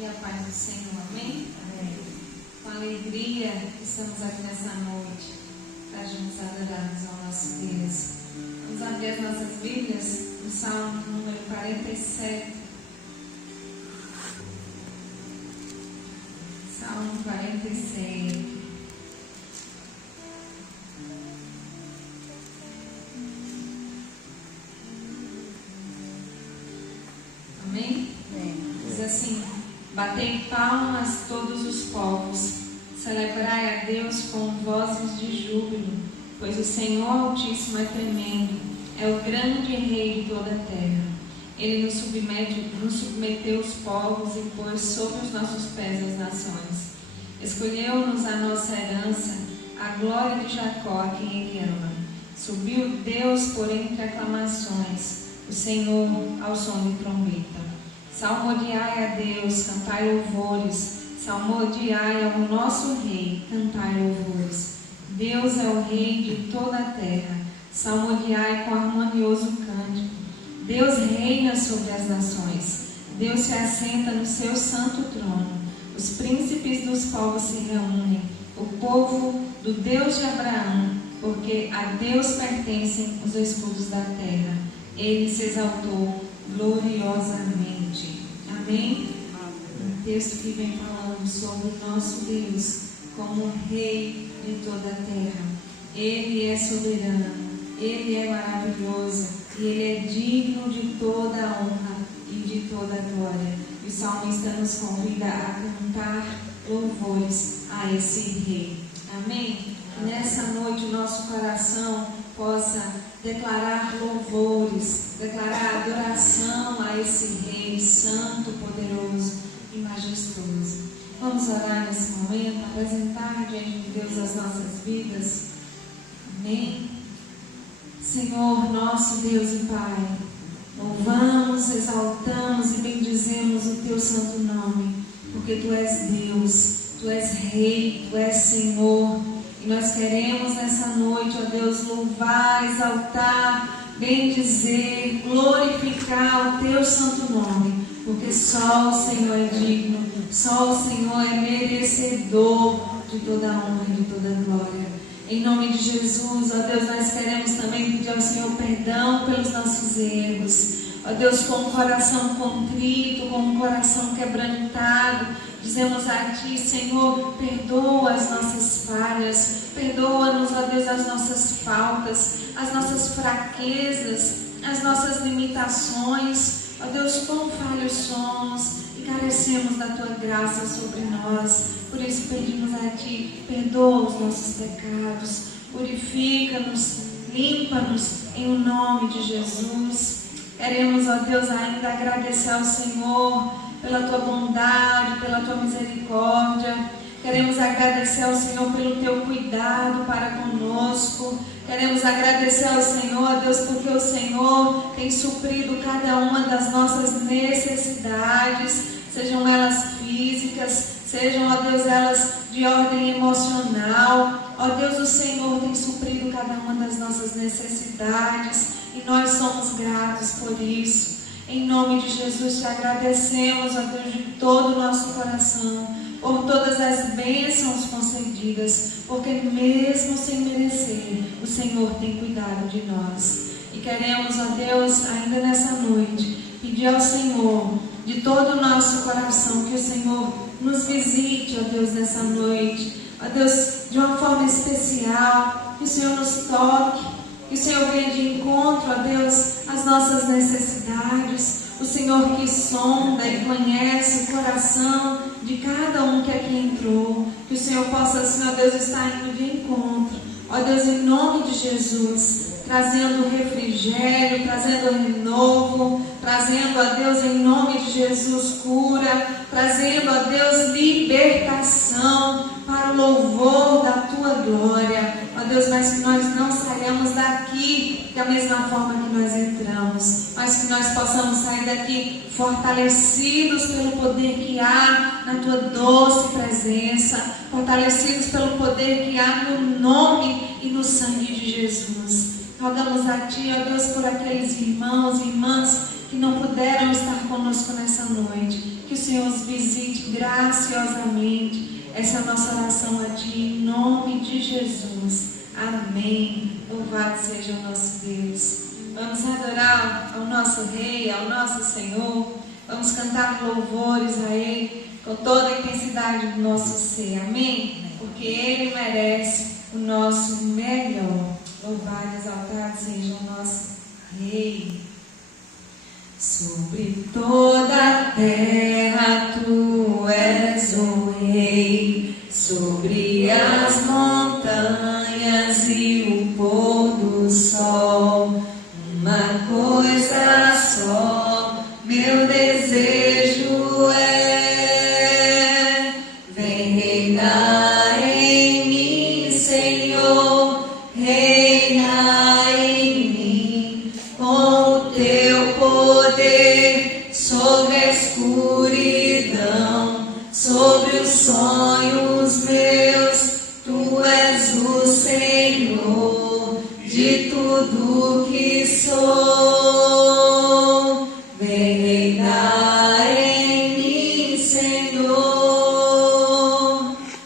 E a paz do Senhor, amém? Amém. Com alegria estamos aqui nessa noite para juntos adorarmos ao nosso Deus. Vamos abrir as nossas Bíblias no Salmo número 47. Salmo 46. Amém? Diz assim: batei palmas todos os povos, celebrai a Deus com vozes de júbilo, pois o Senhor Altíssimo é tremendo, é o grande Rei de toda a terra. Ele nos submeteu os povos e pôs sobre os nossos pés as nações. Escolheu-nos a nossa herança, a glória de Jacó, a quem Ele ama. Subiu Deus por entre aclamações, o Senhor ao som de trombeta. Salmodiai a Deus, cantai louvores, salmodiai ao nosso Rei, cantai louvores. Deus é o Rei de toda a terra, salmodiai com harmonioso cântico. Deus reina sobre as nações, Deus se assenta no seu santo trono. Os príncipes dos povos se reúnem, o povo do Deus de Abraão, porque a Deus pertencem os escudos da terra. Ele se exaltou gloriosamente. Amém? Um texto que vem falando sobre o nosso Deus como Rei de toda a terra. Ele é soberano, Ele é maravilhoso e Ele é digno de toda a honra e de toda a glória. E o salmista nos convida a cantar louvores a esse Rei. Amém? Que nessa noite o nosso coração possa declarar louvores, declarar adoração a esse Rei santo, poderoso e majestoso. Vamos orar nesse momento, apresentar diante de Deus as nossas vidas. Amém? Senhor, nosso Deus e Pai, louvamos, exaltamos e bendizemos o Teu santo nome, porque Tu és Deus, Tu és Rei, Tu és Senhor. E nós queremos nessa noite, ó Deus, louvar, exaltar, bendizer, glorificar o Teu santo nome, porque só o Senhor é digno, só o Senhor é merecedor de toda a honra e de toda a glória. Em nome de Jesus, ó Deus, nós queremos também pedir ao Senhor perdão pelos nossos erros. Ó Deus, com o coração contrito, com o coração quebrantado, dizemos a Ti, Senhor, perdoa as nossas falhas, perdoa-nos, ó Deus, as nossas faltas, as nossas fraquezas, as nossas limitações. Ó Deus, quão falhos somos e carecemos da Tua graça sobre nós. Por isso pedimos a Ti, perdoa os nossos pecados, purifica-nos, limpa-nos em nome de Jesus. Queremos, ó Deus, ainda agradecer ao Senhor pela Tua bondade, pela Tua misericórdia. Queremos agradecer ao Senhor pelo Teu cuidado para conosco. Queremos agradecer ao Senhor, ó Deus, porque o Senhor tem suprido cada uma das nossas necessidades, sejam elas físicas, sejam, ó Deus, elas de ordem emocional. Ó Deus, o Senhor tem suprido cada uma das nossas necessidades e nós somos gratos por isso. Em nome de Jesus te agradecemos, ó Deus, de todo o nosso coração, por todas as bênçãos concedidas, porque mesmo sem merecer, o Senhor tem cuidado de nós. E queremos, ó Deus, ainda nessa noite, pedir ao Senhor, de todo o nosso coração, que o Senhor nos visite, ó Deus, nessa noite. Ó Deus, de uma forma especial, que o Senhor nos toque, que o Senhor venha de encontro, ó Deus, às nossas necessidades. O Senhor que sonda e conhece o coração de cada um que aqui entrou. Que o Senhor possa, Senhor Deus, estar indo de encontro. Ó Deus, em nome de Jesus, trazendo refrigério, trazendo renovo, trazendo, ó Deus, em nome de Jesus, cura, trazendo, ó Deus, libertação para o louvor da Tua glória. Ó Deus, mas que nós não saiamos daqui da mesma forma que nós entramos, mas que nós possamos sair daqui fortalecidos pelo poder que há na Tua doce presença, fortalecidos pelo poder que há no nome e no sangue de Jesus. Rogamos a Ti, ó Deus, por aqueles irmãos e irmãs que não puderam estar conosco nessa noite, que o Senhor Senhor os visite graciosamente. Essa é a nossa oração a Ti, em nome de Jesus. Amém. Louvado seja o nosso Deus. Vamos adorar ao nosso Rei, ao nosso Senhor. Vamos cantar louvores a Ele com toda a intensidade do nosso ser. Amém? Porque Ele merece o nosso melhor. Louvado e exaltado seja o nosso Rei. Sobre toda a terra Tu és o Rei, sobre as montanhas e o pôr do sol. Uma coisa só, meu desejo é: vem reinar em mim, Senhor, reina em mim, com o Teu poder sobre a escuridão, sobre os sonhos meus. Tu és o Senhor de tudo que sou. Vem reinar em mim, Senhor,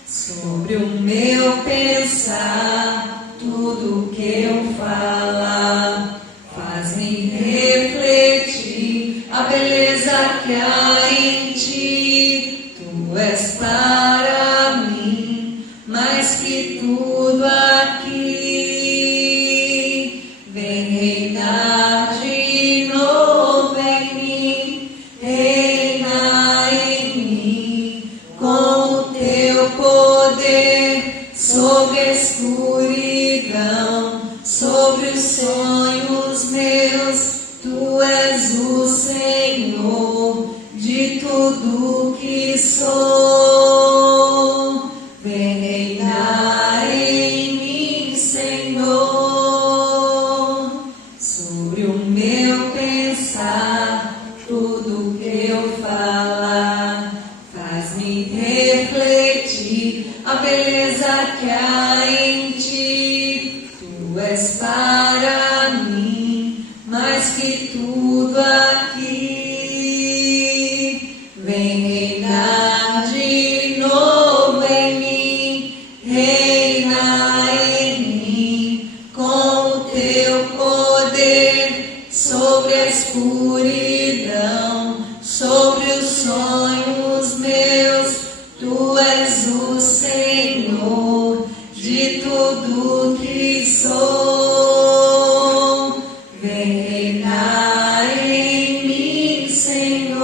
sobre o meu pensar, tudo que eu falar, faz-me refletir a beleza que há em Ti. Tu és para mim mais que tudo aqui. Vem reinar de novo em mim, reina em mim, com o Teu poder sobre a escuridão, sobre os sonhos meus. Tu és o Senhor de tudo que sou. Vem reinar em mim, Senhor, sobre o meu pensar, tudo que eu falar, faz-me refletir a beleza que há em Ti. Tu és para mim mais que tudo aqui. Vem reinar de novo em mim, reina em mim, com o Teu poder sobre a escuridão, sobre os sonhos meus. Tu és o Senhor de tudo que sou. Vem reinar em mim, Senhor.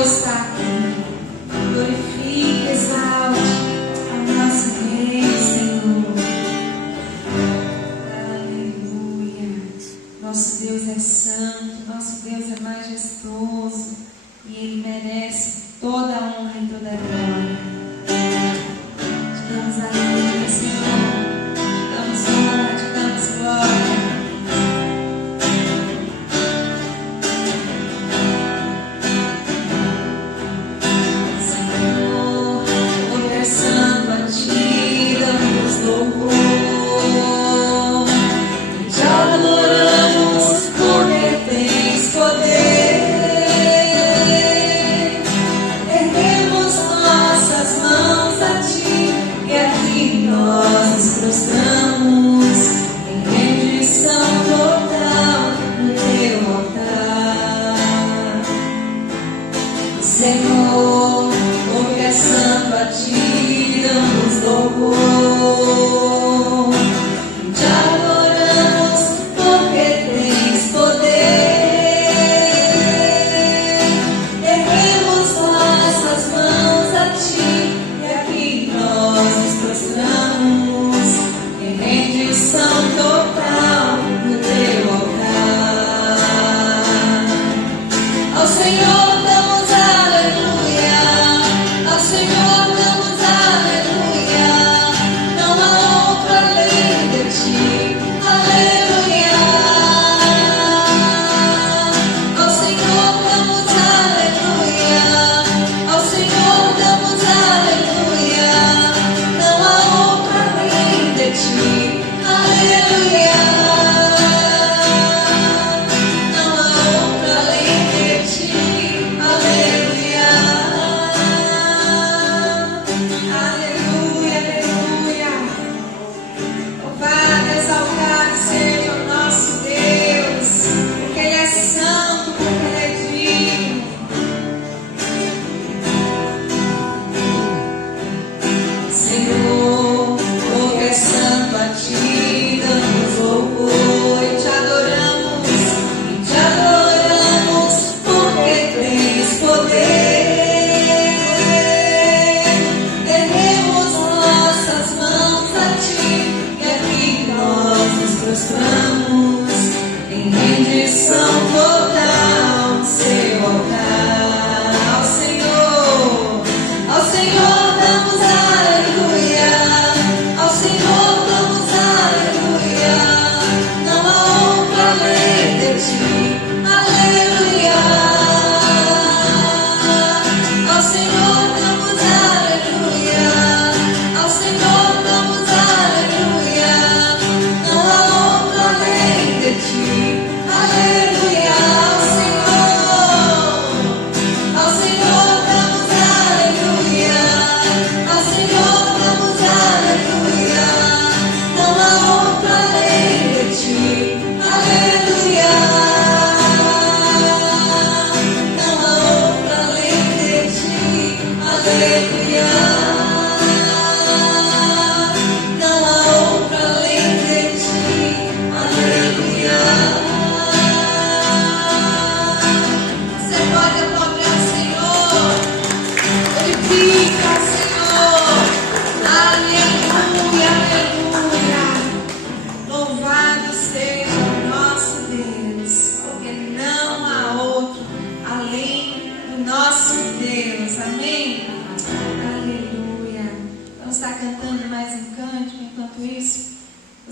Senhor está aqui. Glorifique, exalte ao nosso Rei, Senhor. Aleluia. Nosso Deus é santo, nosso Deus é majestoso e Ele merece toda a honra e toda a glória. Te damos aleluia, Senhor. Te damos honra, te damos glória. Senhor, confessando a Ti, damos louvor. Te adoramos porque tens poder. Erguemos nossas mãos a Ti e aqui nós nos prostramos em rendição total no Teu altar. Ao Senhor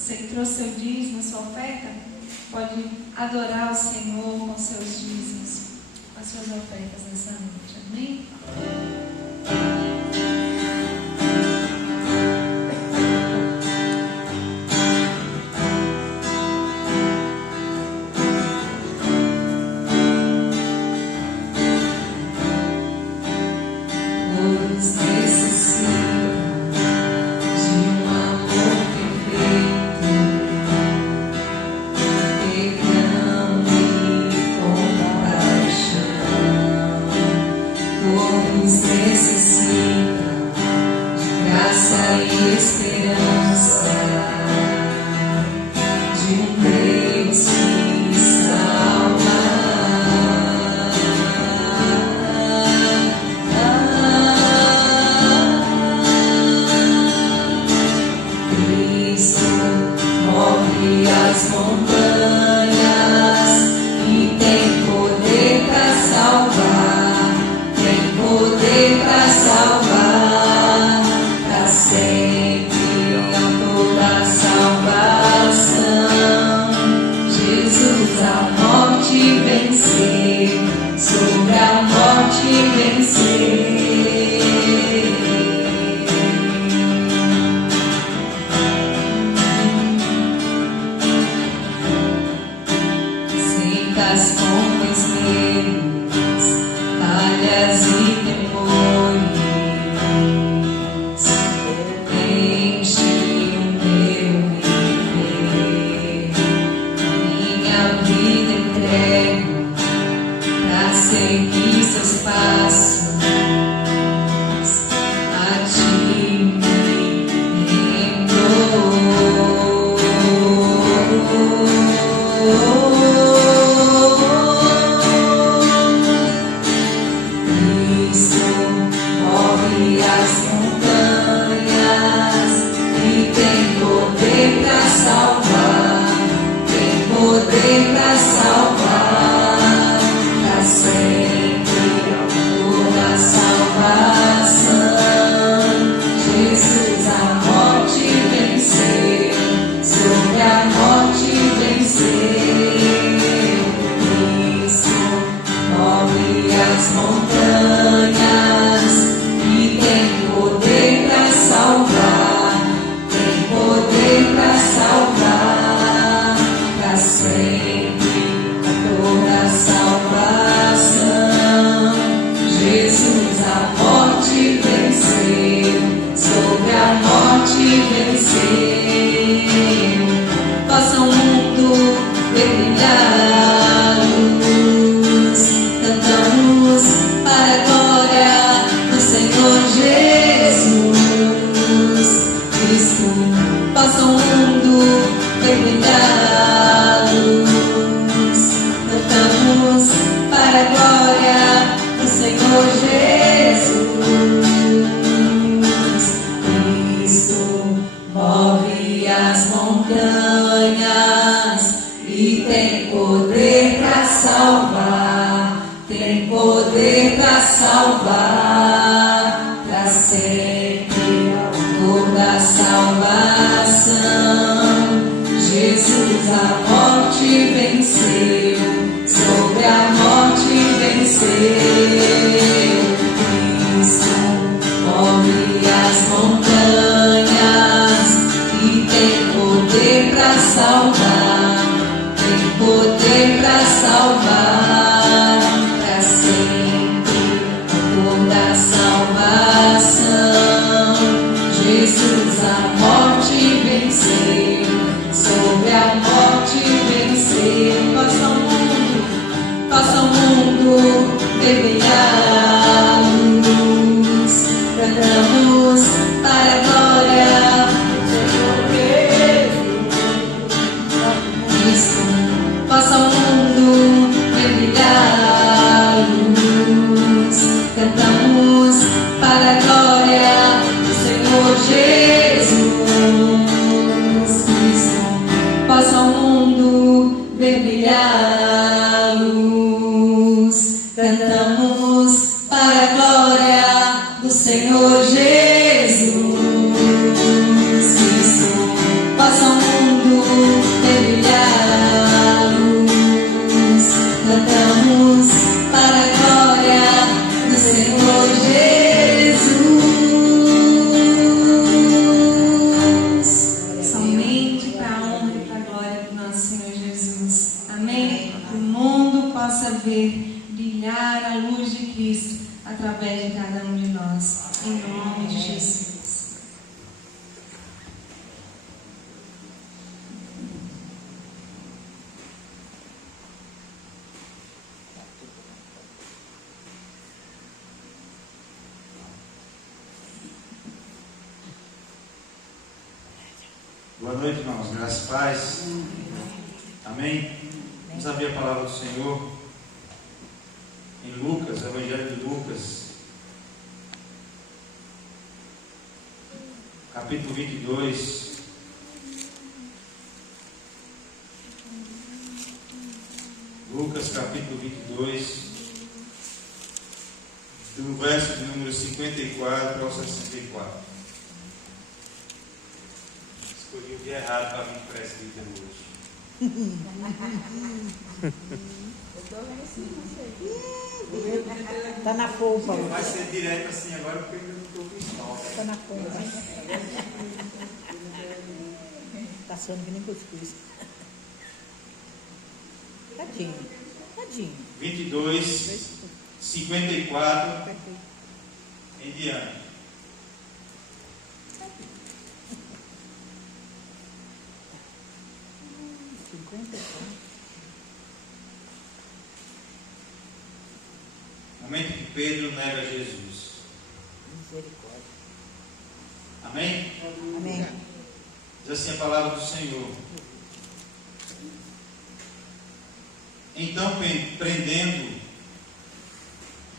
você que trouxe seu dízimo, sua oferta, pode adorar o Senhor com seus dízimos, com as suas ofertas nessa noite. Amém? Todos necessitam Jesus a morte vencer, sobre a morte vencer. Sentas com teus medos, falhas e temores, enche o meu viver, minha vida entrego pra seguir seus passos, a ti me rendo. Boa noite, irmãos. Graças e paz. Amém? Vamos abrir a palavra do Senhor em Lucas, Evangelho de Lucas, capítulo 22. Lucas, capítulo 22, do verso de número 54 ao 64. Escolhi o dia errado para vir presbítero hoje. Tá na polpa. Vai ser direto assim agora porque eu não estou com estoque. Tá na polpa. Tá suando que nem cuscuz. Tadinho. 22, 54 em diante. Momento que Pedro nega Jesus. Misericórdia. Amém? Amém. Diz assim a palavra do Senhor. Então, prendendo,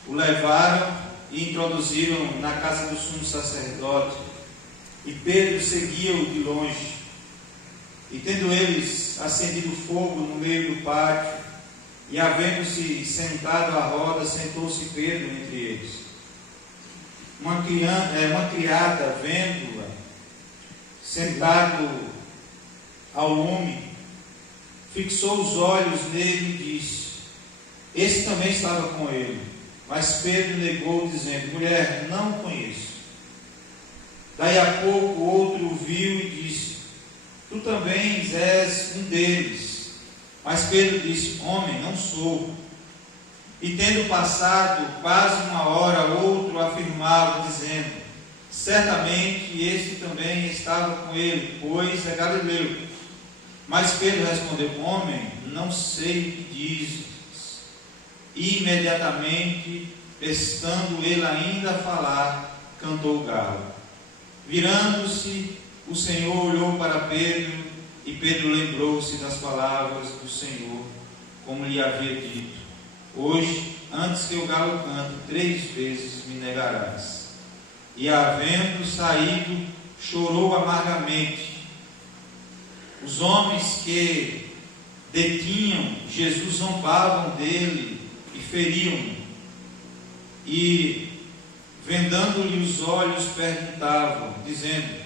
o levaram e introduziram na casa do sumo sacerdote. E Pedro seguia-o de longe. E tendo eles acendido fogo no meio do pátio, e havendo-se sentado à roda, sentou-se Pedro entre eles. Uma criada, vendo-a sentado ao lume, fixou os olhos nele e disse: esse também estava com ele. Mas Pedro negou, dizendo: mulher, não o conheço. Daí a pouco outro o viu e disse: tu também és um deles. Mas Pedro disse: homem, não sou. E tendo passado quase uma hora, outro afirmava, dizendo: certamente este também estava com ele, pois é galileu. Mas Pedro respondeu: homem, não sei o que dizes. E imediatamente, estando ele ainda a falar, cantou o galo. Virando-se, o Senhor olhou para Pedro, e Pedro lembrou-se das palavras do Senhor, como lhe havia dito: hoje, antes que o galo cante, 3 vezes me negarás. E havendo saído, chorou amargamente. Os homens que detinham Jesus zombavam dele e feriam-no. E, vendando-lhe os olhos, perguntavam, dizendo: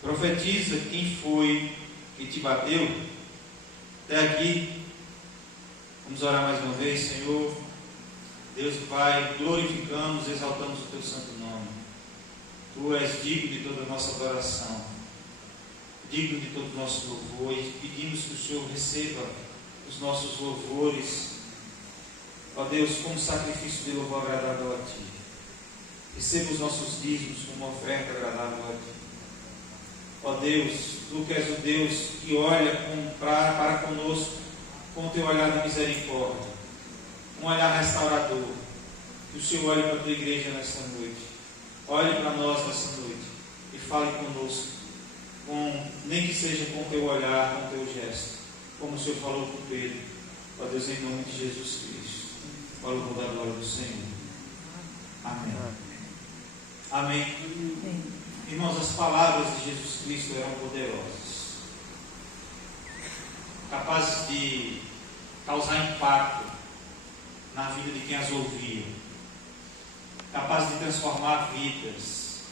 profetiza, quem foi que te bateu? Até aqui. Vamos orar mais uma vez. Senhor Deus e Pai, glorificamos, exaltamos o teu santo nome. Tu és digno de toda a nossa adoração, digno de todo o nosso louvor, e pedimos que o Senhor receba os nossos louvores, ó Deus, como sacrifício de louvor agradável a Ti. Receba os nossos dízimos como uma oferta agradável a Ti. Ó Deus, Tu que és o Deus que olha para conosco com o Teu olhar de misericórdia, um olhar restaurador, que o Senhor olhe para a Tua igreja nesta noite, olhe para nós nesta noite e fale conosco, nem que seja com o Teu olhar, com o Teu gesto, como o Senhor falou com Pedro. Ó Deus, em nome de Jesus Cristo, para o louvor da glória do Senhor. Amém. Amém. Irmãos, as palavras de Jesus Cristo eram poderosas, capazes de causar impacto na vida de quem as ouvia, capazes de transformar vidas,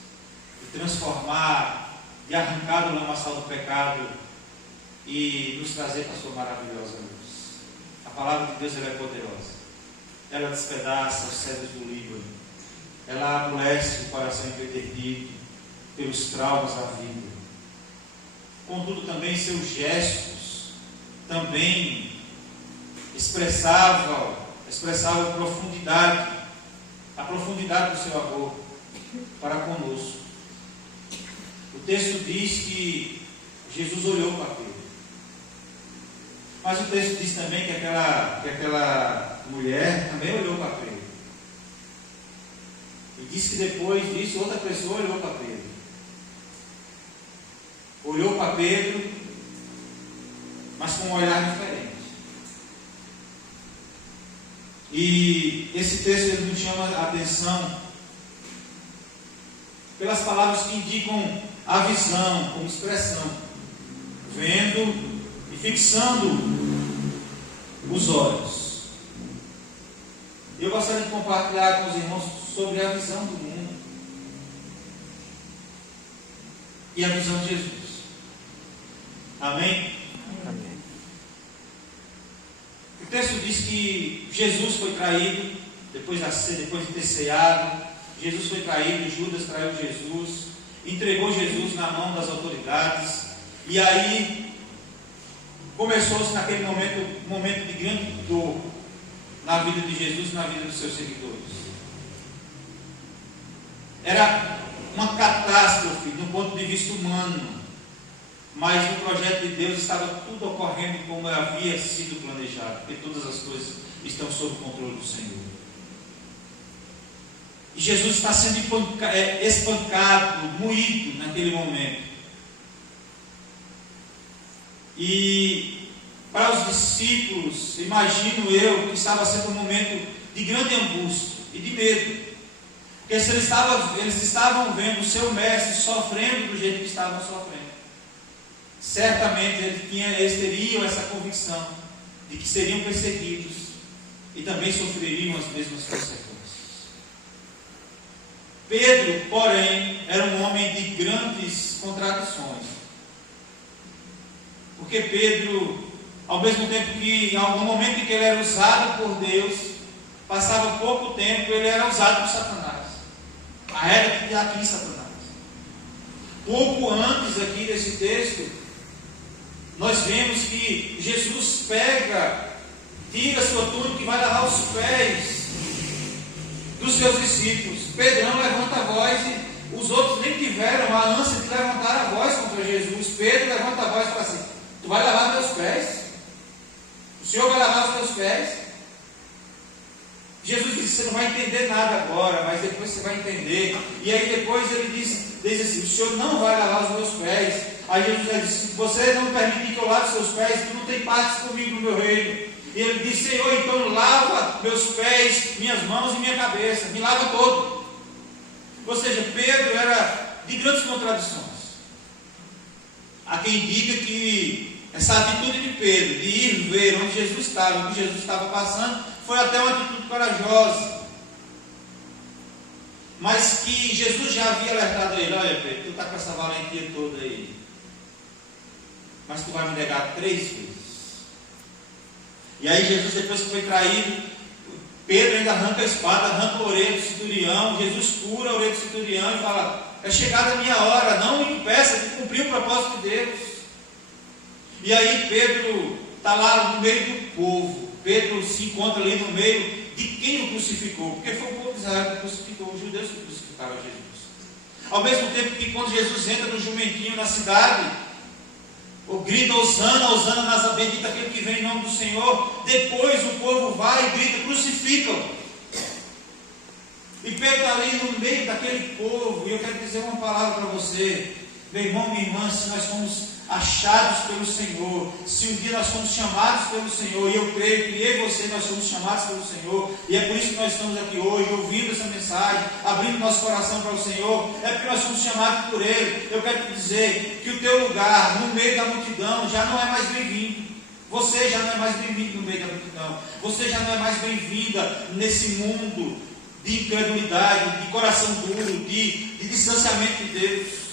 de arrancar do lamaçal do pecado e nos trazer para a sua maravilhosa luz. A palavra de Deus, ela é poderosa. Ela despedaça os cedros do Líbano, ela amolece o coração empedernido pelos traumas da vida. Contudo, também seus gestos também expressavam a profundidade do seu amor para conosco. O texto diz que Jesus olhou para Pedro, mas o texto diz também que aquela mulher também olhou para Pedro, e diz que depois disso outra pessoa olhou para Pedro. Olhou para Pedro, mas com um olhar diferente. E esse texto ele nos chama a atenção pelas palavras que indicam a visão como expressão, vendo e fixando os olhos. Eu gostaria de compartilhar com os irmãos sobre a visão do mundo e a visão de Jesus. Amém? Amém. O texto diz que Jesus foi traído, depois de ter ceado, Jesus foi traído, Judas traiu Jesus, entregou Jesus na mão das autoridades, e aí começou-se naquele momento de grande dor na vida de Jesus e na vida dos seus seguidores. Era uma catástrofe do ponto de vista humano, mas no projeto de Deus estava tudo ocorrendo como havia sido planejado, porque todas as coisas estão sob o controle do Senhor. E Jesus está sendo espancado, moído naquele momento. E para os discípulos, imagino eu, que estava sendo um momento de grande angústia e de medo. Porque se eles estavam vendo o seu mestre sofrendo do jeito que estavam sofrendo, certamente eles teriam essa convicção de que seriam perseguidos e também sofreriam as mesmas consequências. Pedro, porém, era um homem de grandes contradições. Porque Pedro, ao mesmo tempo que, no momento em que ele era usado por Deus, passava pouco tempo, ele era usado por Satanás. A regra que aqui em Satanás. Pouco antes aqui desse texto, nós vemos que Jesus tira sua túnica e vai lavar os pés dos seus discípulos. Pedrão levanta a voz e os outros nem tiveram a ânsia de levantar a voz contra Jesus. Pedro levanta a voz e fala assim: tu vai lavar meus pés? O Senhor vai lavar os meus pés? Jesus disse: você não vai entender nada agora, mas depois você vai entender. E aí depois ele diz assim: o Senhor não vai lavar os meus pés. Aí Jesus disse: se você não permitir que eu lave seus pés, tu não tem parte comigo no meu reino. E ele disse: Senhor, então lava meus pés, minhas mãos e minha cabeça, me lava todo. Ou seja, Pedro era de grandes contradições. Há quem diga que essa atitude de Pedro, de ir ver onde Jesus estava, o que Jesus estava passando, foi até uma atitude corajosa. Mas que Jesus já havia alertado ele: olha Pedro, tu está com essa valentia toda aí, mas tu vai me negar 3 vezes. E aí Jesus, depois que foi traído, Pedro ainda arranca a espada, arranca a orelha do centurião. Jesus cura a orelha do centurião e fala: é chegada a minha hora, não me impeça de cumprir o propósito de Deus. E aí Pedro está lá no meio do povo. Pedro se encontra ali no meio de quem o crucificou, porque foi o povo de Israel que crucificou, os judeus que crucificaram Jesus. Ao mesmo tempo que quando Jesus entra no jumentinho na cidade, ou grita: Hosana, Hosana nas bendita aquele que vem em nome do Senhor. Depois o povo vai e grita: crucificam. E Pedro está ali no meio daquele povo. E eu quero dizer uma palavra para você, meu irmão, minha irmã: se nós fomos achados pelo Senhor, se um dia nós fomos chamados pelo Senhor, e eu creio que eu e você nós somos chamados pelo Senhor, e é por isso que nós estamos aqui hoje ouvindo essa mensagem, abrindo nosso coração para o Senhor, é porque nós somos chamados por Ele. Eu quero te dizer que o teu lugar no meio da multidão já não é mais bem-vindo. Você já não é mais bem-vindo no meio da multidão. Você já não é mais bem-vinda nesse mundo de incredulidade, de coração duro, de distanciamento de Deus.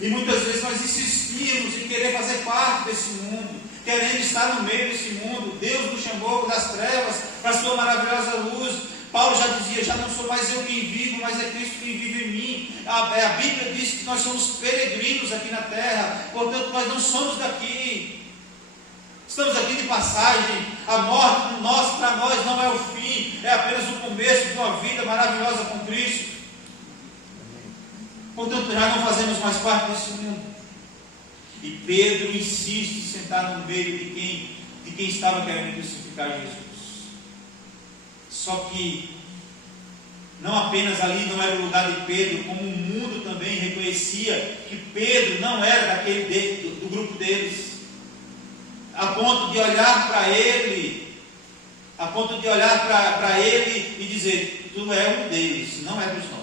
E muitas vezes nós insistimos em querer fazer parte desse mundo, querendo estar no meio desse mundo. Deus nos chamou das trevas para a sua maravilhosa luz. Paulo já dizia: já não sou mais eu quem vivo, mas é Cristo quem vive em mim. A Bíblia diz que nós somos peregrinos aqui na terra, portanto nós não somos daqui. Estamos aqui de passagem. A morte para nós não é o fim, é apenas o começo de uma vida maravilhosa com Cristo. Portanto, já não fazemos mais parte desse mundo. E Pedro insiste em sentar no meio de quem estava querendo crucificar Jesus. Só que não apenas ali não era o lugar de Pedro, como o mundo também reconhecia que Pedro não era do grupo deles, a ponto de olhar para ele, e dizer: tu é um deles, não é dos nossos.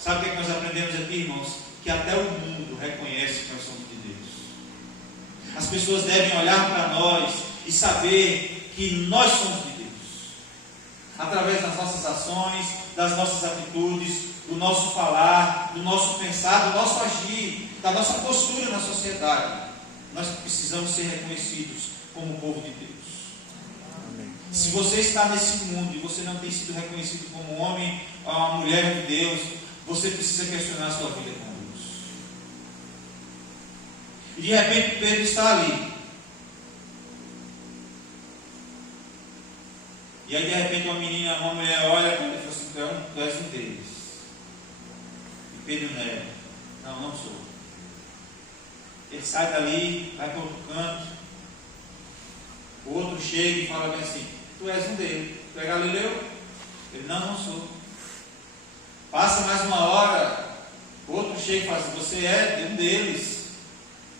Sabe o que nós aprendemos aqui, irmãos? Que até o mundo reconhece que nós somos de Deus. As pessoas devem olhar para nós e saber que nós somos de Deus, através das nossas ações, das nossas atitudes, do nosso falar, do nosso pensar, do nosso agir, da nossa postura na sociedade. Nós precisamos ser reconhecidos você está nesse mundo e você não tem sido reconhecido como homem ou uma mulher de Deus, você precisa questionar a sua vida com Deus. E de repente Pedro está ali. E aí de repente uma mulher olha para ele e fala assim: tu és um deles. E Pedro nega: não sou. Ele sai dali, vai para outro canto. O outro chega e fala bem assim: tu és um deles. Tu é Galileu? Ele: não sou. Passa mais uma hora, o outro chega e fala assim: você é um deles.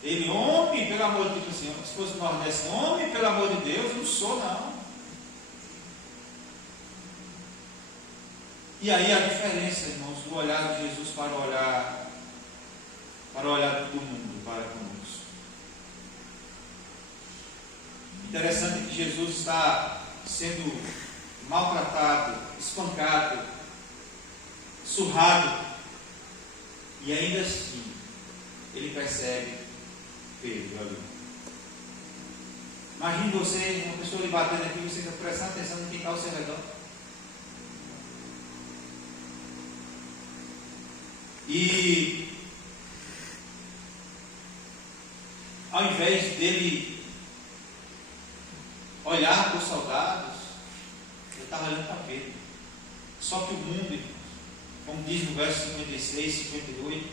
Ele: homem, pelo amor de Deus, assim, se fosse nordeste, homem, pelo amor de Deus, não sou não. E aí a diferença, irmãos, do olhar de Jesus para o olhar do mundo para conosco. Interessante que Jesus está sendo maltratado, espancado, surrado, e ainda assim ele persegue Pedro ali. Imagine você, uma pessoa lhe batendo aqui, você está prestando atenção em quem está ao seu redor. E ao invés dele olhar para os soldados, ele estava olhando para Pedro. Só que o mundo, como diz no verso 56, 58,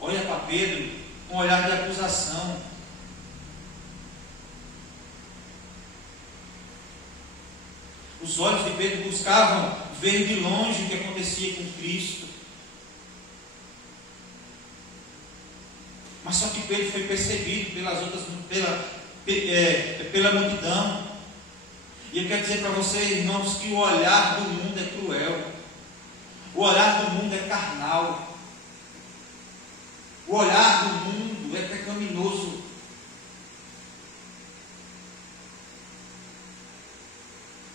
olha para Pedro com um olhar de acusação. Os olhos de Pedro buscavam ver de longe o que acontecia com Cristo. Mas só que Pedro foi percebido pela multidão. E eu quero dizer para vocês, irmãos, que o olhar do mundo é cruel. O olhar do mundo é carnal. O olhar do mundo é pecaminoso.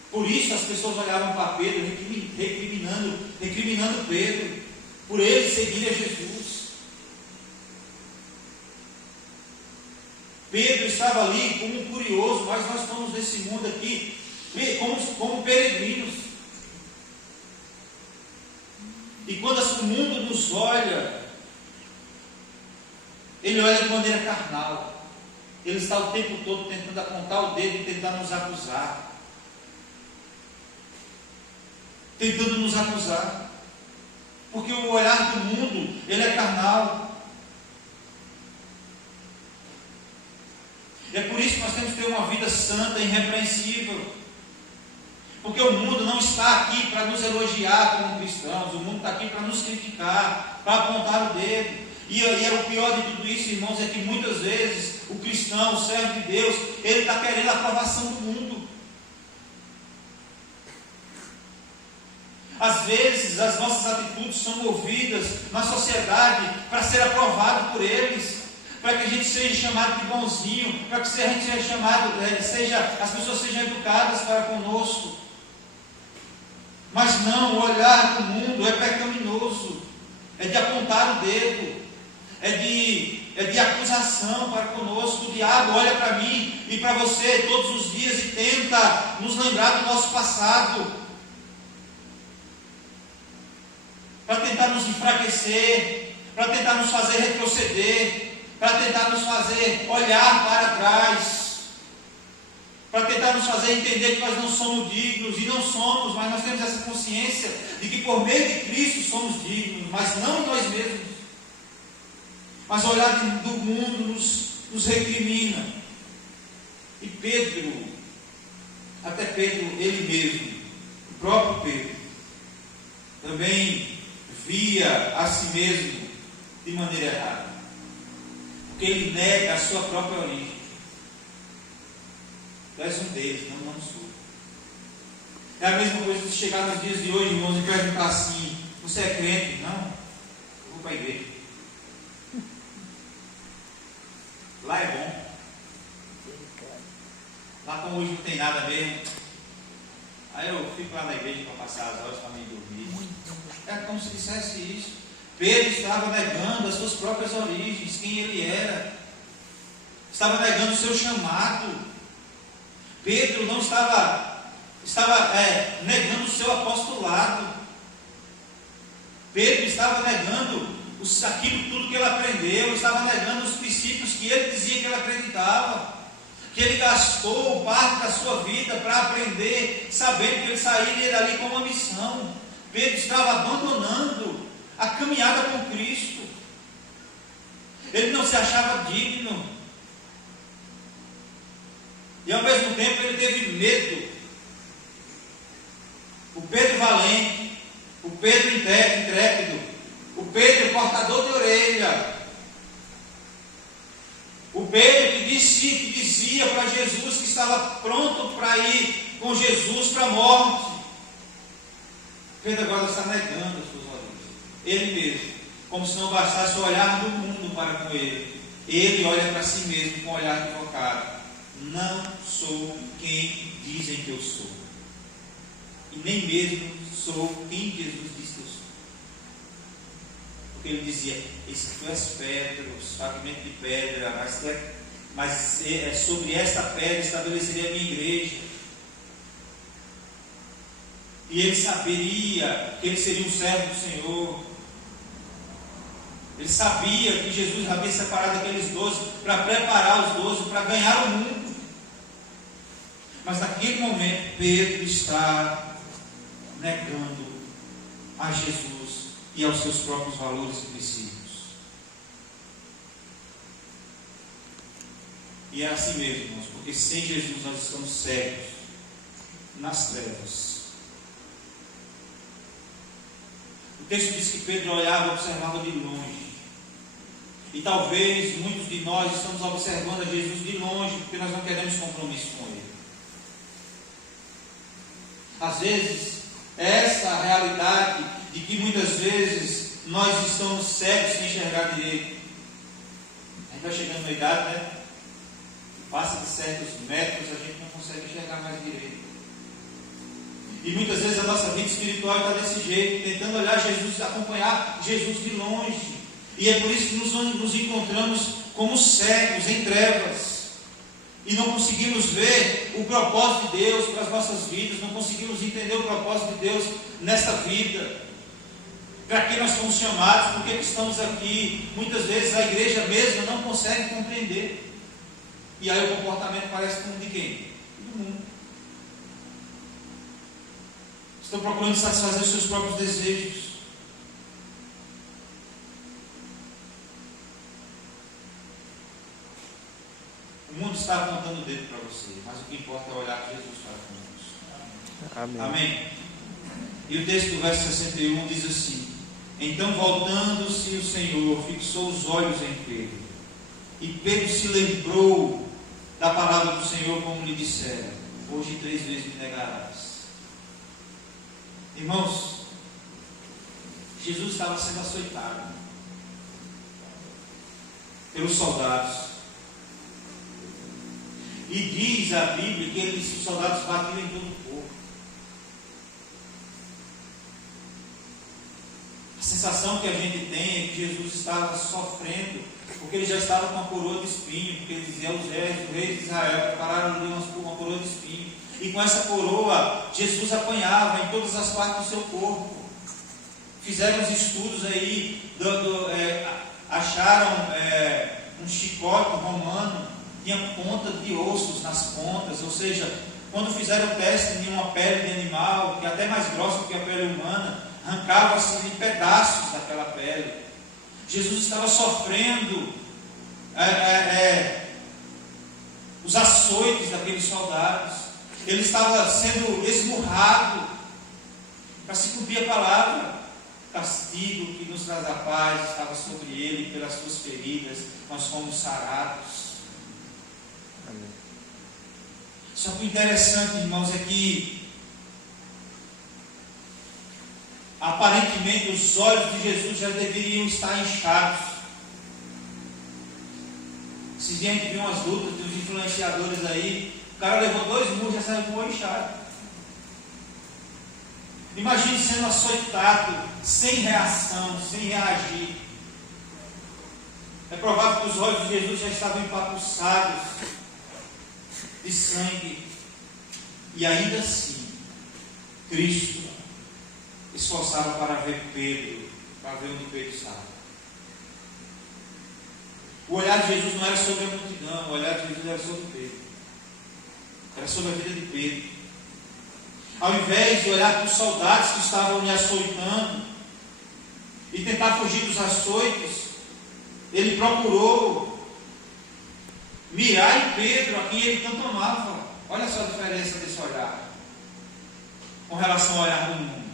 Por isso as pessoas olhavam para Pedro, recriminando Pedro, por ele seguir a Jesus. Pedro estava ali como um curioso, mas nós estamos nesse mundo aqui como peregrinos. E quando o mundo nos olha, ele olha de maneira carnal. Ele está o tempo todo tentando apontar o dedo e tentar nos acusar. Tentando nos acusar. Porque o olhar do mundo, ele é carnal. É por isso que nós temos que ter uma vida santa e irrepreensível. Porque o mundo não está aqui para nos elogiar como cristãos. O mundo está aqui para nos criticar, para apontar o dedo. E o pior de tudo isso, irmãos, é que muitas vezes o cristão, o servo de Deus, ele está querendo a aprovação do mundo. Às vezes as nossas atitudes são movidas na sociedade para ser aprovado por eles, para que a gente seja chamado de bonzinho, para que a gente seja chamado, as pessoas sejam educadas para conosco. Mas não, o olhar do mundo é pecaminoso, é de apontar o dedo, é de acusação para conosco. O diabo olha para mim e para você todos os dias e tenta nos lembrar do nosso passado, para tentar nos enfraquecer, para tentar nos fazer retroceder, para tentar nos fazer olhar para trás, para tentar nos fazer entender que nós não somos dignos, e não somos, mas nós temos essa consciência de que por meio de Cristo somos dignos, mas não nós mesmos. Mas o olhar do mundo nos recrimina. E Pedro, até Pedro, ele mesmo, o próprio Pedro, também via a si mesmo de maneira errada, porque ele nega a sua própria origem. Tu és um deles, não sou. É a mesma coisa de chegar nos dias de hoje, irmãos, e perguntar assim: você é crente? Não, eu vou para a igreja. Lá é bom. Lá como hoje não tem nada mesmo, aí eu fico lá na igreja para passar as horas para mim dormir. É como se dissesse isso. Pedro estava negando as suas próprias origens, quem ele era. Estava negando o seu chamado. Pedro não estava negando o seu apostolado. Pedro estava negando aquilo tudo que ele aprendeu, estava negando os princípios que ele dizia que ele acreditava, que ele gastou parte da sua vida para aprender, sabendo que ele sairia dali com uma missão. Pedro estava abandonando a caminhada com Cristo. Ele não se achava digno. E ao mesmo tempo ele teve medo. O Pedro valente, o Pedro intrépido, o Pedro cortador de orelha, o Pedro que dizia para Jesus que estava pronto para ir com Jesus para a morte. Pedro agora está negando as suas origens. Ele mesmo, como se não bastasse o olhar do mundo para com ele. Ele olha para si mesmo com um olhar equivocado. Não sou quem dizem que eu sou. E nem mesmo sou quem Jesus diz que eu sou. Porque ele dizia: tu és pedra, fragmento de pedra, mas é sobre esta pedra estabeleceria a minha igreja. E ele saberia que ele seria um servo do Senhor. Ele sabia que Jesus havia separado aqueles 12 para preparar os 12 para ganhar o mundo. Mas naquele momento Pedro está negando a Jesus e aos seus próprios valores e princípios. E é assim mesmo, irmãos, porque sem Jesus nós estamos cegos nas trevas. O texto diz que Pedro olhava, observava de longe. E talvez muitos de nós estamos observando a Jesus de longe porque nós não queremos compromisso com Ele. Às vezes, essa realidade de que muitas vezes nós estamos cegos sem enxergar direito. A gente vai chegando na idade, né? Passa de certos metros, a gente não consegue enxergar mais direito. E muitas vezes a nossa vida espiritual está desse jeito, tentando olhar Jesus, acompanhar Jesus de longe. E é por isso que nos encontramos como cegos, em trevas. E não conseguimos ver o propósito de Deus para as nossas vidas, não conseguimos entender o propósito de Deus nesta vida. Para que nós fomos chamados, por que estamos aqui? Muitas vezes a igreja mesma não consegue compreender. E aí o comportamento parece como de quem? Do mundo. Estão procurando satisfazer os seus próprios desejos. O mundo está apontando o dedo para você, mas o que importa é olhar que Jesus para conosco. Amém. Amém. E o texto do verso 61 diz assim: então, voltando-se o Senhor, fixou os olhos em Pedro. E Pedro se lembrou da palavra do Senhor, como lhe dissera: hoje 3 vezes me negarás. Irmãos, Jesus estava sendo açoitado pelos soldados. E diz a Bíblia que os soldados batiam em todo o corpo. A sensação que a gente tem é que Jesus estava sofrendo, porque ele já estava com uma coroa de espinho, porque ele dizia aos reis de Israel: prepararam ali uma coroa de espinho. E com essa coroa, Jesus apanhava em todas as partes do seu corpo. Fizeram os estudos aí, acharam um chicote romano, tinha ponta de ossos nas pontas, ou seja, quando fizeram o teste em uma pele de animal, que é até mais grossa que a pele humana, arrancava-se de pedaços daquela pele. Jesus estava sofrendo os açoites daqueles soldados. Ele estava sendo esmurrado para se cumprir a palavra. O castigo que nos traz a paz estava sobre ele, pelas suas feridas nós fomos sarados. Amém. Só que o interessante, irmãos, é que aparentemente os olhos de Jesus já deveriam estar inchados. Esses dias a gente viu umas lutas dos influenciadores aí. O cara levou 2 murros e já saiu com o olho inchado. Imagine sendo açoitado, sem reação, sem reagir. É provável que os olhos de Jesus já estavam empapuçados de sangue. E ainda assim, Cristo esforçava para ver Pedro, para ver onde Pedro estava. O olhar de Jesus não era sobre a multidão, o olhar de Jesus era sobre Pedro. Era sobre a vida de Pedro. Ao invés de olhar para os soldados que estavam lhe açoitando e tentar fugir dos açoites, ele procurou mirar em Pedro, a quem ele tanto amava. Olha só a diferença desse olhar com relação ao olhar do mundo.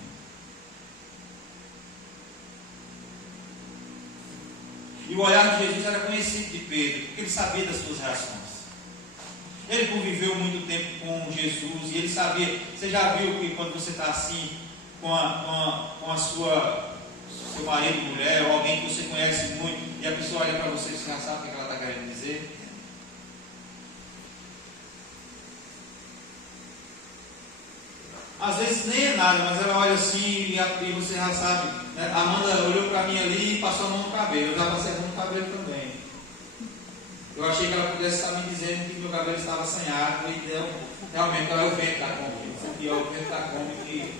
E o olhar de Jesus era conhecido de Pedro, porque ele sabia das suas reações. Ele conviveu muito tempo com Jesus e ele sabia. Você já viu que quando você está assim com a seu marido, mulher, ou alguém que você conhece muito, e a pessoa olha para você e você já sabe o que ela está querendo dizer? Às vezes nem é nada, mas ela olha assim e você já sabe, né? A Amanda olhou para mim ali e passou a mão no cabelo. Eu já passei a mão no cabelo também. Eu achei que ela pudesse estar me dizendo que meu cabelo estava assanhado e realmente é o vento da Kombi. E é o vento da Kombi que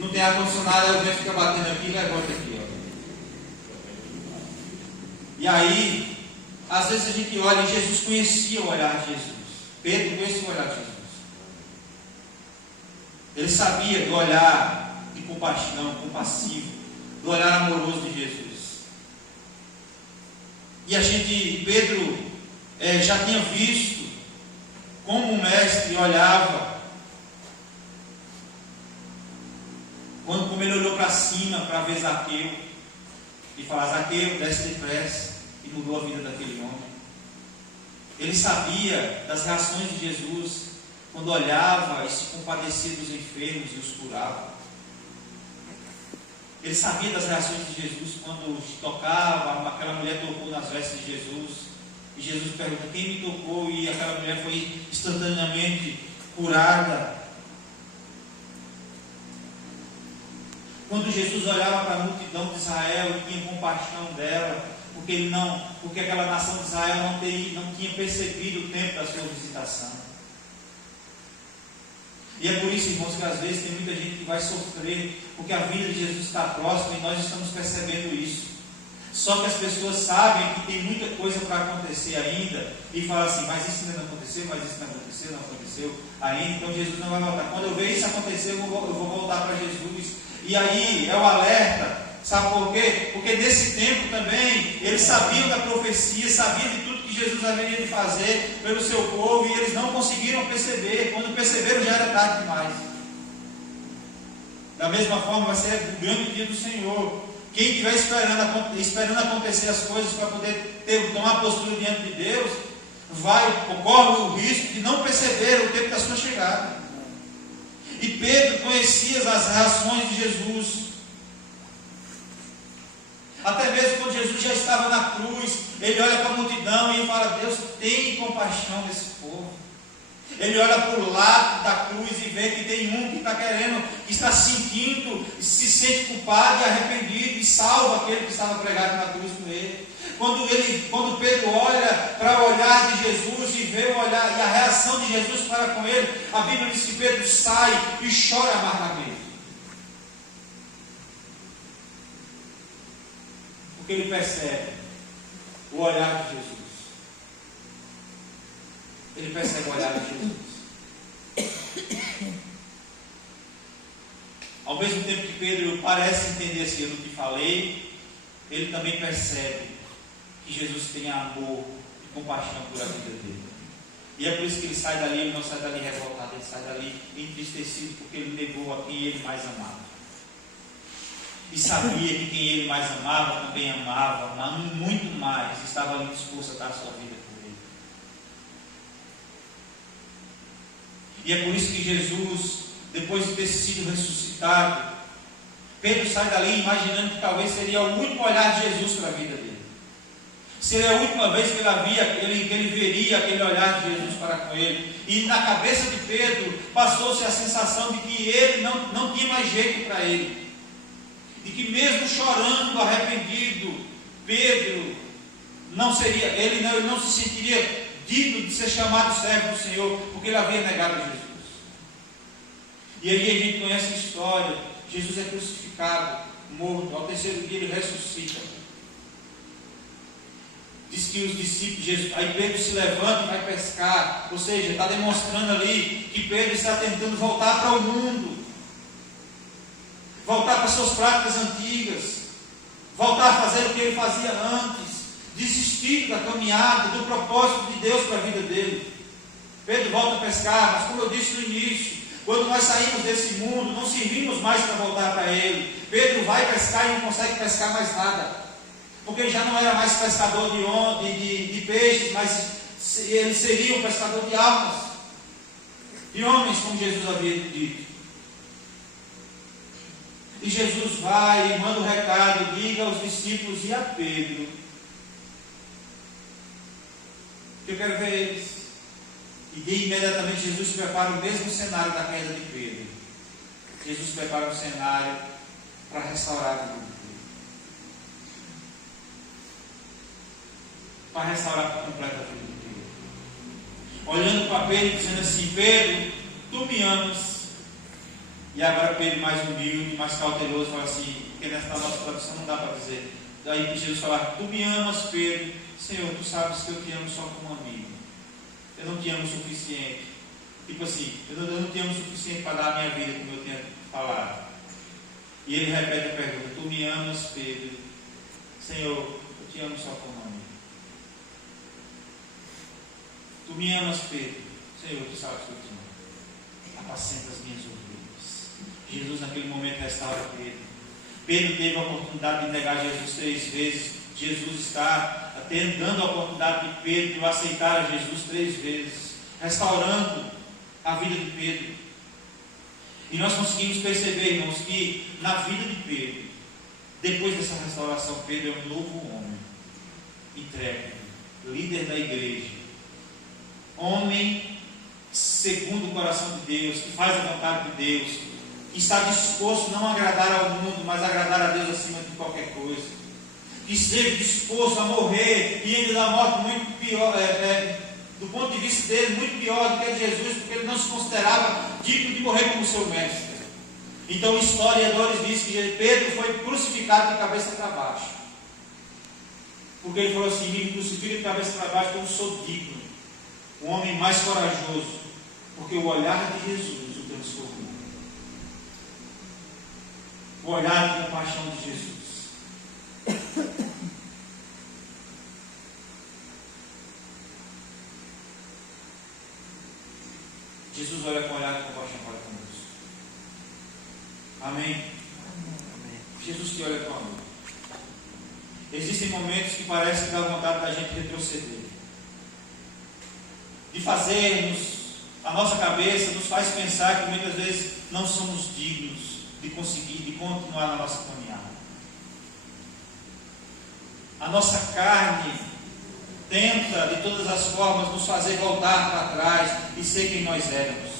não tem ar-condicionado, o vento fica batendo aqui e levanta aqui. Ó. E aí, às vezes a gente olha e Jesus conhecia o olhar de Jesus. Pedro conhecia o olhar de Jesus. Ele sabia do olhar de compaixão, compassivo, do olhar amoroso de Jesus. E Pedro já tinha visto como o mestre olhava, como ele olhou para cima para ver Zaqueu, e falar: Zaqueu, desce depressa, e mudou a vida daquele homem. Ele sabia das reações de Jesus, quando olhava e se compadecia dos enfermos e os curava. Ele sabia das reações de Jesus quando tocava, aquela mulher tocou nas vestes de Jesus, e Jesus pergunta: quem me tocou? E aquela mulher foi instantaneamente curada. Quando Jesus olhava para a multidão de Israel e tinha compaixão dela, porque aquela nação de Israel não tinha percebido o tempo da sua visitação. E é por isso, irmãos, que às vezes tem muita gente que vai sofrer, porque a vida de Jesus está próxima e nós estamos percebendo isso. Só que as pessoas sabem que tem muita coisa para acontecer ainda, e falam assim: mas isso ainda não aconteceu, mas isso não aconteceu ainda, então Jesus não vai voltar. Quando eu ver isso acontecer, eu vou voltar para Jesus. E aí é o alerta, sabe por quê? Porque nesse tempo também, eles sabiam da profecia, sabiam de tudo que Jesus haveria de fazer pelo seu povo, e eles não conseguiram perceber. Quando perceberam, já era tarde demais. Da mesma forma, vai ser o grande dia do Senhor. Quem estiver esperando acontecer as coisas para poder tomar postura diante de Deus, corre o risco de não perceber o tempo da sua chegada. E Pedro conhecia as reações de Jesus. Até mesmo quando Jesus já estava na cruz, ele olha para a multidão e fala: Deus, tem compaixão desse povo. Ele olha para o lado da cruz e vê que tem um que está sentindo, se sente culpado e arrependido, e salva aquele que estava pregado na cruz com ele. Quando Pedro olha para o olhar de Jesus e vê o olhar e a reação de Jesus para com ele, a Bíblia diz que Pedro sai e chora amargamente. Porque ele percebe o olhar de Jesus. Ele percebe o olhar de Jesus. Ao mesmo tempo que Pedro parece entender aquilo que falei, ele também percebe que Jesus tem amor e compaixão por a vida dele. E é por isso que ele sai dali, ele não sai dali revoltado, ele sai dali entristecido, porque ele negou a quem ele mais amava. E sabia que quem ele mais amava também amava, mas muito mais, estava ali disposto a dar a sua vida por ele. E é por isso que Jesus, depois de ter sido ressuscitado, Pedro sai dali imaginando que talvez seria o último olhar de Jesus para a vida dele. Seria a última vez que ele veria aquele olhar de Jesus para com ele. E na cabeça de Pedro passou-se a sensação de que ele não tinha mais jeito para ele. De que mesmo chorando, arrependido, Pedro não se sentiria digno de ser chamado servo do Senhor, porque ele havia negado a Jesus. E aí a gente conhece a história. Jesus é crucificado, morto, ao terceiro dia ele ressuscita. Diz que os discípulos, aí Pedro se levanta e vai pescar, ou seja, está demonstrando ali que Pedro está tentando voltar para o mundo, voltar para as suas práticas antigas, voltar a fazer o que ele fazia antes, desistir da caminhada, do propósito de Deus para a vida dele. Pedro volta a pescar, mas como eu disse no início, quando nós saímos desse mundo, não servimos mais para voltar para ele. Pedro vai pescar e não consegue pescar mais nada, porque ele já não era mais pescador de peixes, mas ele seria um pescador de almas, de homens, como Jesus havia dito. E Jesus vai e manda um recado, diga aos discípulos e a Pedro, que eu quero ver eles. E imediatamente Jesus prepara o mesmo cenário da queda de Pedro. Jesus prepara um cenário para restaurar a vida de Pedro, para restaurar por completo a vida de Pedro. Olhando para Pedro e dizendo assim: Pedro, tu me amas. E agora Pedro, mais humilde, mais cauteloso, fala assim, porque nessa nossa tradução não dá para dizer. Daí Jesus fala: tu me amas, Pedro. Senhor, tu sabes que eu te amo só como amigo. Eu não te amo o suficiente. Tipo assim, eu não te amo o suficiente para dar a minha vida, como eu tinha falado. E ele repete a pergunta: tu me amas, Pedro? Senhor, eu te amo só como amigo. Tu me amas, Pedro? Senhor, tu sabes que eu te amo. Apacenta as minhas ovelhas. Jesus naquele momento restaura Pedro. Pedro teve a oportunidade de negar Jesus 3 vezes. Jesus está dando a oportunidade de Pedro de aceitar a Jesus 3 vezes, restaurando a vida de Pedro. E nós conseguimos perceber, irmãos, que na vida de Pedro, depois dessa restauração, Pedro é um novo homem, intrépido, líder da igreja, homem segundo o coração de Deus, que faz a vontade de Deus, que está disposto não a agradar ao mundo, mas a agradar a Deus acima de qualquer coisa, que esteve disposto a morrer e ainda da morte muito pior, do ponto de vista dele, muito pior do que a de Jesus, porque ele não se considerava digno de morrer como seu mestre. Então, historiadores dizem que Pedro foi crucificado de cabeça para baixo, porque ele falou assim: me crucifica de cabeça para baixo, porque eu sou digno, o homem mais corajoso, porque o olhar de Jesus o transformou, o olhar de compaixão de Jesus. Jesus olha com olhar de compaixão para conosco. Amém? Amém. Jesus te olha com amor. Existem momentos que parece que dá vontade da gente retroceder, de fazermos, a nossa cabeça nos faz pensar que muitas vezes não somos dignos de conseguir, de continuar na nossa caminhada. A nossa carne tenta de todas as formas nos fazer voltar para trás e ser quem nós éramos.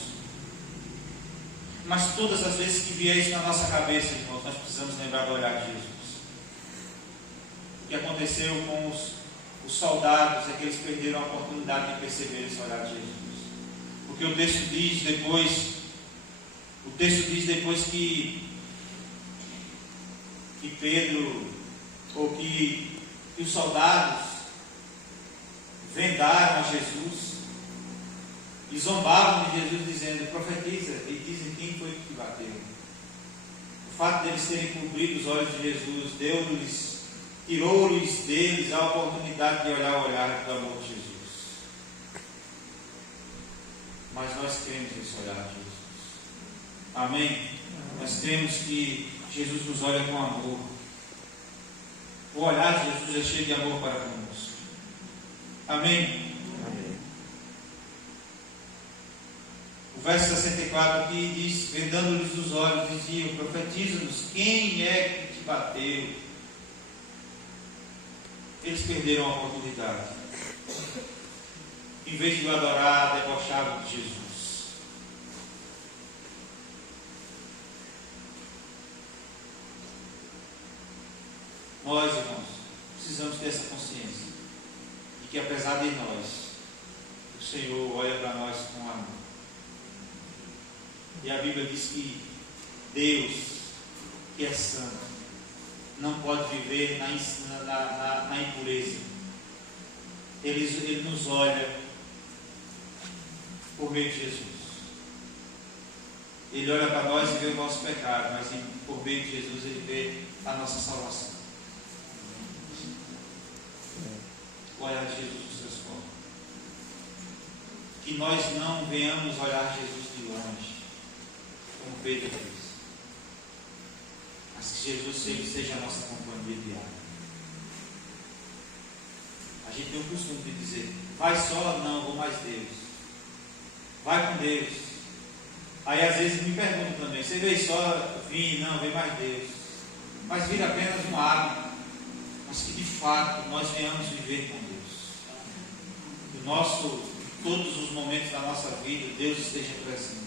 Mas todas as vezes que vier isso na nossa cabeça, irmãos, nós precisamos lembrar do olhar de Jesus. O que aconteceu com os soldados é que eles perderam a oportunidade de perceber esse olhar de Jesus. Porque o texto diz depois que Pedro, ou que os soldados vendaram a Jesus e zombavam de Jesus, dizendo: profetiza, e dizem quem foi que te bateu. O fato deles terem cumprido os olhos de Jesus tirou-lhes deles a oportunidade de olhar o olhar do amor de Jesus. Mas nós cremos nesse olhar de Jesus. Amém? Nós cremos que Jesus nos olha com amor. O olhar de Jesus é cheio de amor para conosco. Amém? Amém. O verso 64 aqui diz: vendando-lhes os olhos, diziam: profetiza-nos, quem é que te bateu? Eles perderam a oportunidade. Em vez de o adorar, debochavam de Jesus. Nós, irmãos, precisamos ter essa consciência de que, apesar de nós, o Senhor olha para nós com amor. E a Bíblia diz que Deus, que é santo, não pode viver na impureza. Ele nos olha por meio de Jesus. Ele olha para nós e vê o nosso pecado, mas por meio de Jesus ele vê a nossa salvação. O olhar de Jesus nos transforma. Que nós não venhamos olhar Jesus de longe, como Pedro fez, mas que Jesus sempre seja a nossa companhia diária. A gente tem o costume de dizer: vai só, não, vou mais Deus. Vai com Deus. Aí às vezes me perguntam também: você veio só, vim, não, vem mais Deus. Mas vira apenas um hábito, mas que de fato nós venhamos viver com Deus. Em todos os momentos da nossa vida, Deus esteja presente.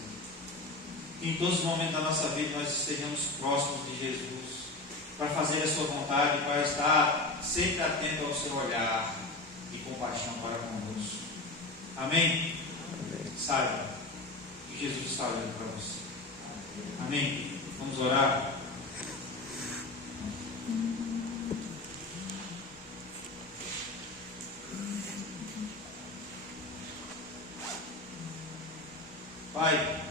Que em todos os momentos da nossa vida nós estejamos próximos de Jesus, para fazer a sua vontade, para estar sempre atento ao seu olhar e compaixão para conosco. Amém? Saiba que Jesus está olhando para você. Amém? Vamos orar. Pai,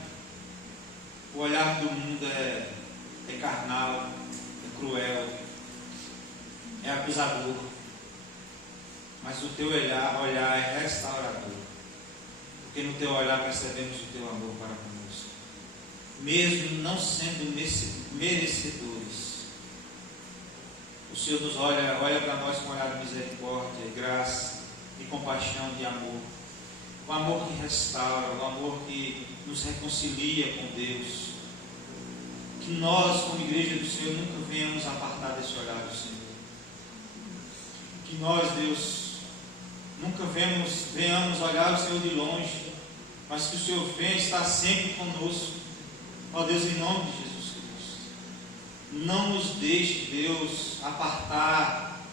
o olhar do mundo é carnal, é cruel, é acusador, mas o teu olhar é restaurador, porque no teu olhar percebemos o teu amor para conosco, mesmo não sendo merecedores. O Senhor nos olha para nós com um olhar de misericórdia, de graça, de compaixão, de amor. O amor que restaura, o amor que nos reconcilia com Deus. Que nós, como igreja do Senhor, nunca venhamos apartar desse olhar do Senhor. Que nós, Deus, nunca venhamos olhar o Senhor de longe, mas que o Senhor venha estar sempre conosco. Ó Deus, em nome de Jesus Cristo, não nos deixe, Deus,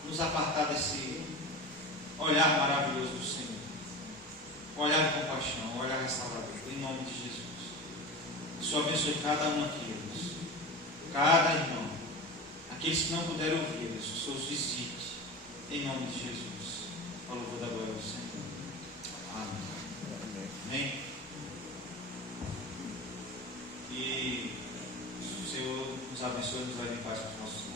nos apartar desse olhar maravilhoso do Senhor. Olhar de compaixão, olhar restaurador, em nome de Jesus. O Senhor abençoe cada um aqui, Deus. Cada irmão. Aqueles que não puderam ouvir, Deus, o Senhor os visite, em nome de Jesus. Ao louvor da glória do Senhor. Amém. Amém. E o Senhor nos abençoe e nos leve em paz para os nossos